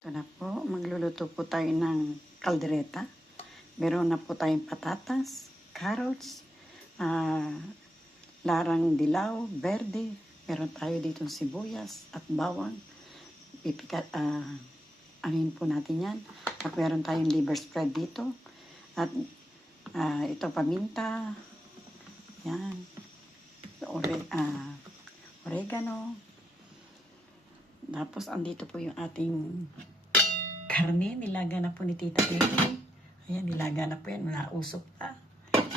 Ito na po, magluluto po tayo ng kaldereta. Meron na po tayong patatas, carrots, larang dilaw, berde. Meron tayo dito sibuyas at bawang. Anin po natin yan. At meron tayong liver spread dito. At ito paminta. Yan. Oregano. Tapos andito po yung ating karne. Nilaga na po ni Tita Amy. Ayan, nilaga na po yan. Nausok pa.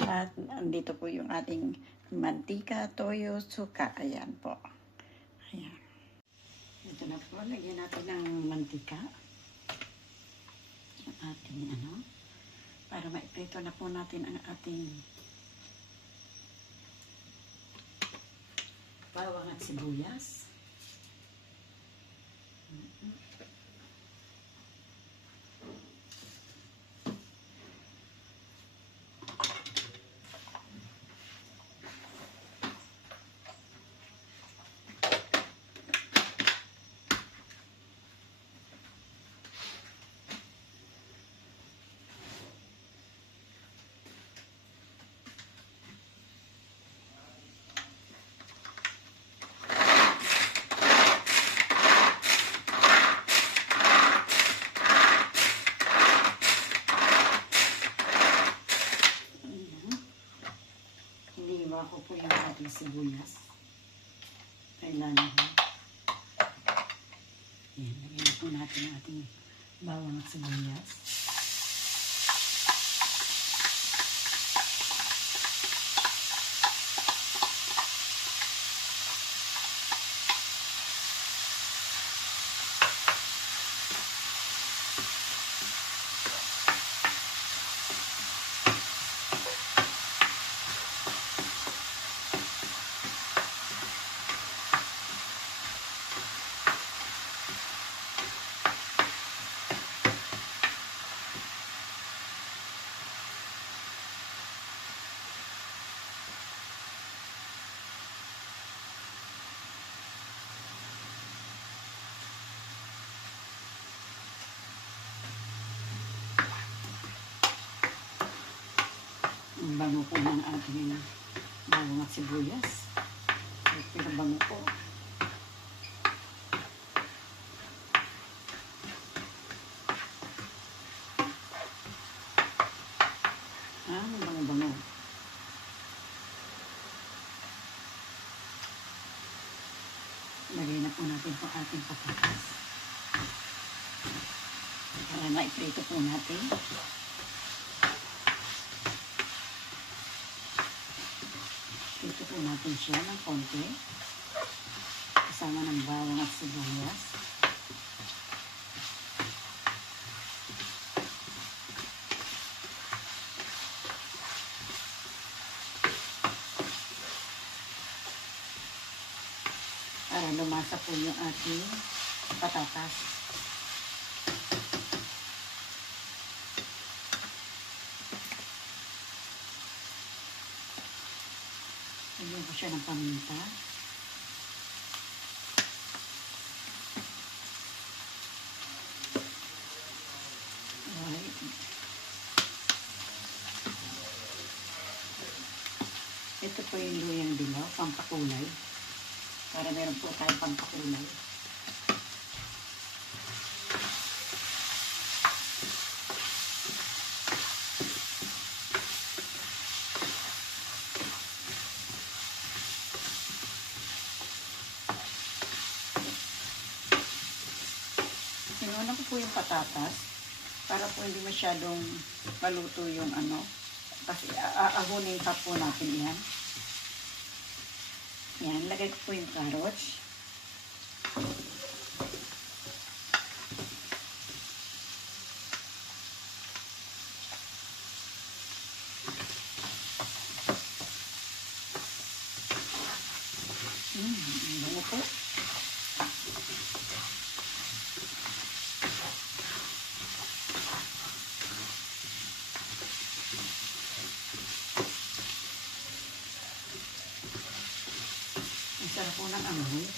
At andito po yung ating mantika, toyo, suka. Ayan po. Ayan. Ito na po. Lagyan natin ng mantika. Yung ating para maiprito na po natin ang ating bawang at sibuyas. Hiniwa ko po yung ating sibuyas. Kailangan po. Ayan, lagyan po natin ang ating bawang at sibuyas. Ang bango po ng ating bawang at sibuyas. Pinabango po. Bango-bango. Lagay na po natin po ating patatas. Para maiprito po natin. Ito po natin siya ng konti. Kasama ng bawang at sibuyas. Para lumasa po yung ating patatas. Lagyan ko siya ng paminta. Right. Ito po yung luyang dilaw, pampakulay. Para meron po tayong pampakulay. Sinuna ko po yung patatas para po hindi masyadong maluto yung kasi aahunin pa po natin yan. Yan, lagay ko po yung carrots. Ano po? Sarap po ng amoy.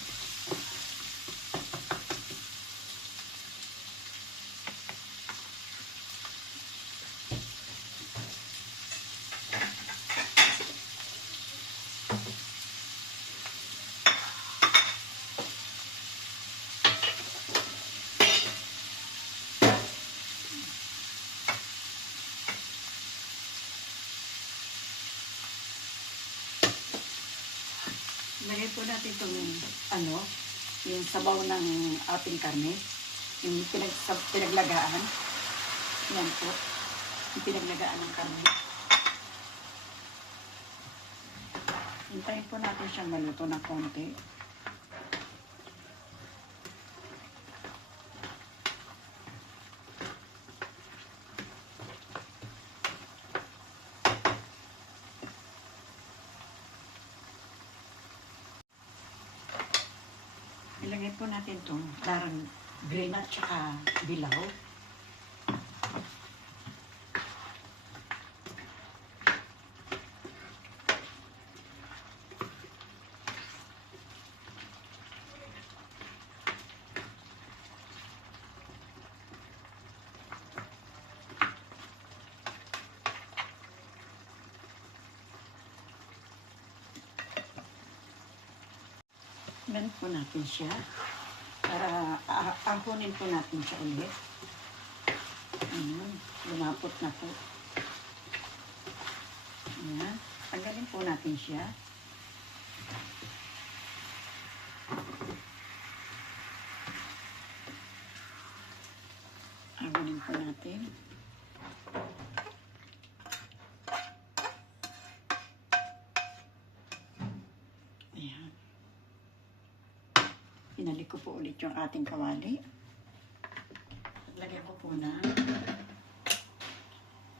Lagay po natin itong, ano, yung sabaw ng ating karne. Yung pinaglagaan. Yan po. Yung pinaglagaan ng karne. Hintayin po natin siyang maluto ng konti. Ilagay po natin itong larang green at saka dilaw. Ganun po natin siya. Para angkunin po natin siya ulit. Ayan. Lumapot na po. Ayan. Tanggalin po natin siya. Angkunin po natin. Ayan. Pinalik ko po ulit yung ating kawali. Lagyan ko po ng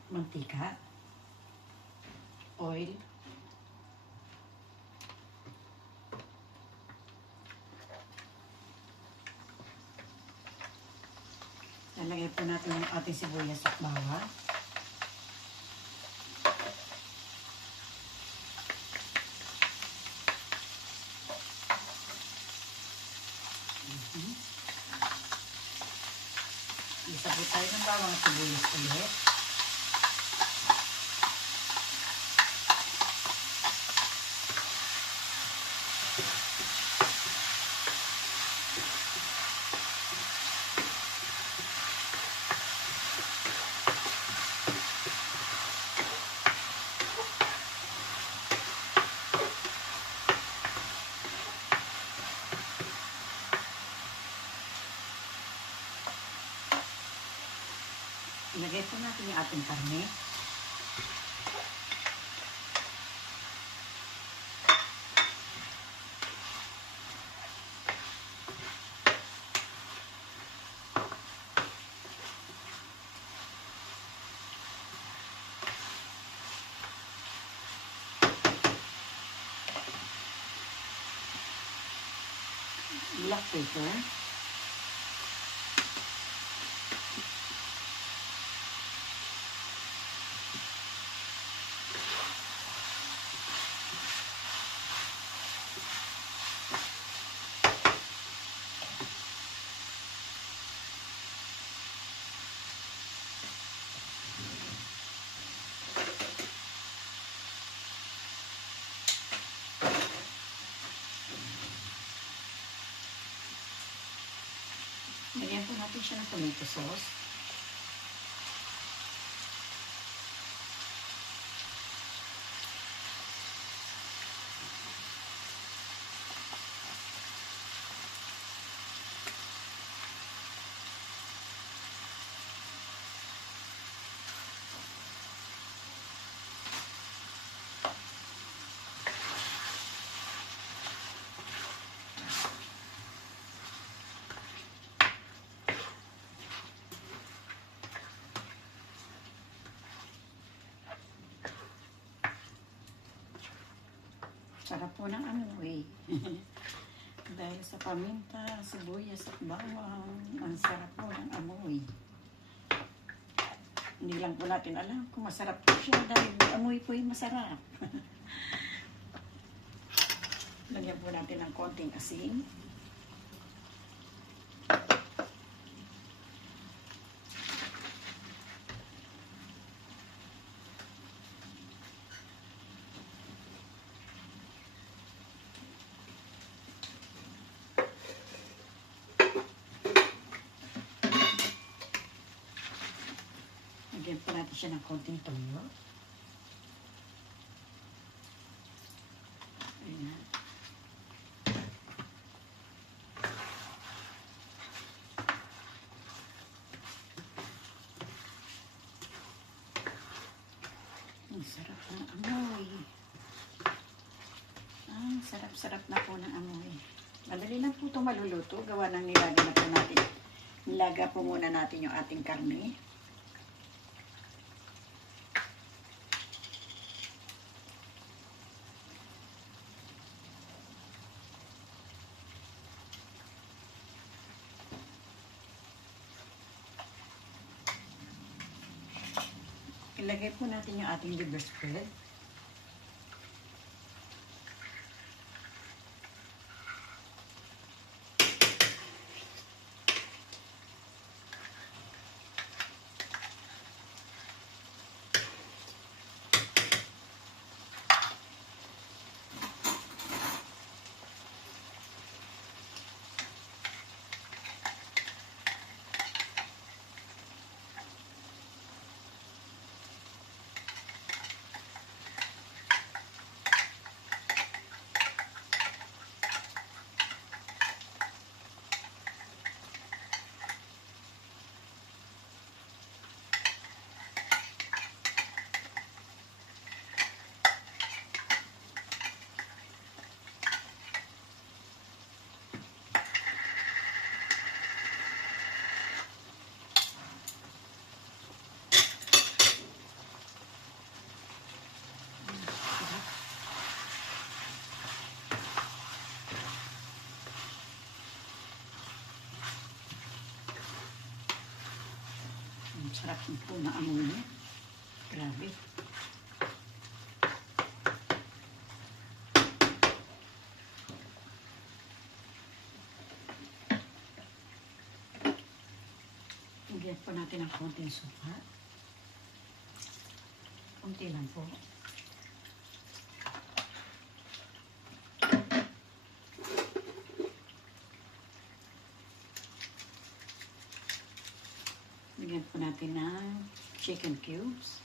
mantika, oil, lalagay po natin yung ating sibuyas at bawang. Isabot tayo ng bawang at sibuyas ulit. Ilagay po natin yung ating karne. Black pepper. Lagyan po natin siya ng tomato sauce. Sarap po ng amoy. Dahil sa paminta, sibuyas at bawang, ang sarap po ng amoy. Hindi lang po natin alam kung masarap po siya dahil amoy po yung masarap. Lagyan po natin ng konting asin. Lagyan po natin siya ng konting toyo. Ayan. Ang amoy. Ang sarap-sarap na po ng amoy. Madali lang po ito maluluto. Gawa ng nilaga na po natin. Nilaga po muna natin yung ating karne. Ilagay po natin yung ating liver spread. Sarap po na amoy niya. Grabe. Lagyan po natin ng konting suka. Konti lang po. Lagyan po natin ng chicken cubes.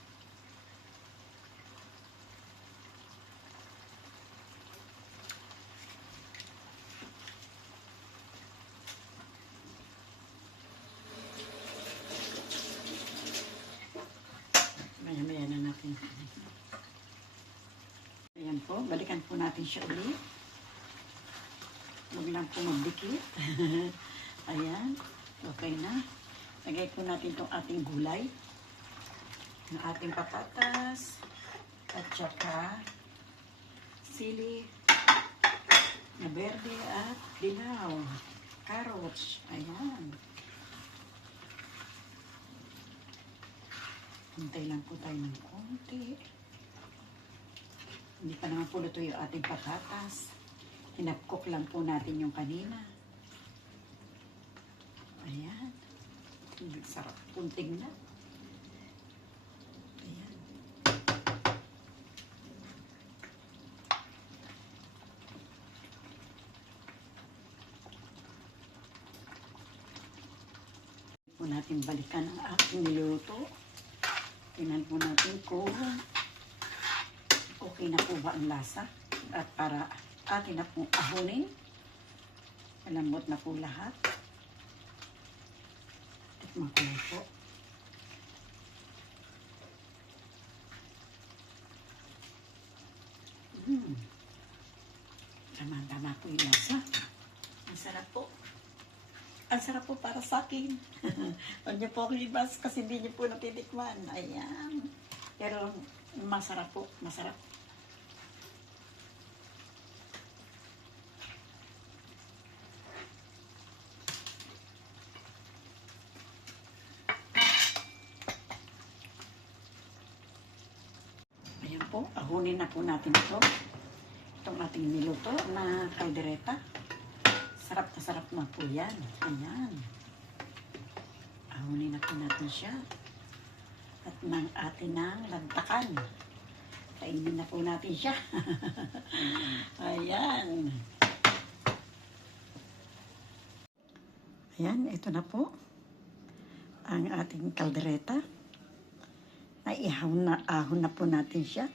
Maya-maya na natin. Ayan po, balikan po natin siya ulit. Huwag lang po magdikit. Ayan, okay na. Lagay po natin itong ating gulay. Ng ating patatas. At saka sili na berde at dilaw. Carrots. Ayan. Hintay lang po tayo ng konti. Hindi pa naman po luto yung ating patatas. Hinapcook lang po natin yung kanina. Ayan. Sarap. Punting na. Ayan. Po natin balikan ang ating niluto. Tingnan po natin kung okay na po ba ang lasa. At para atin na pong ahunin. Malambot na po lahat. Tikman ko lang po. Tama-tama po yung lasa. Ang sarap po. Ang sarap po para sa akin. Huwag niyo po libas kasi hindi niyo po natitikman. Ayan. Pero masarap po. Masarap. Ayan po. Ahunin na po natin ito. Itong ating niluto na kaldereta. Sarap na sarap na po yan. Ayan. Ahunin na po natin siya. At ng atin ng lantakan. Kainin na po natin siya. Ayan. Ayan, ito na po. Ang ating kaldereta. Ahon na po natin siya.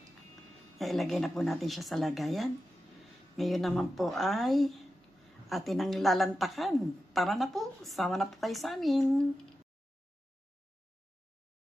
Ilagay na po natin siya sa lagayan. Ngayon naman po ay atin ang lalantakan. Tara na po, sama na po kayo sa amin.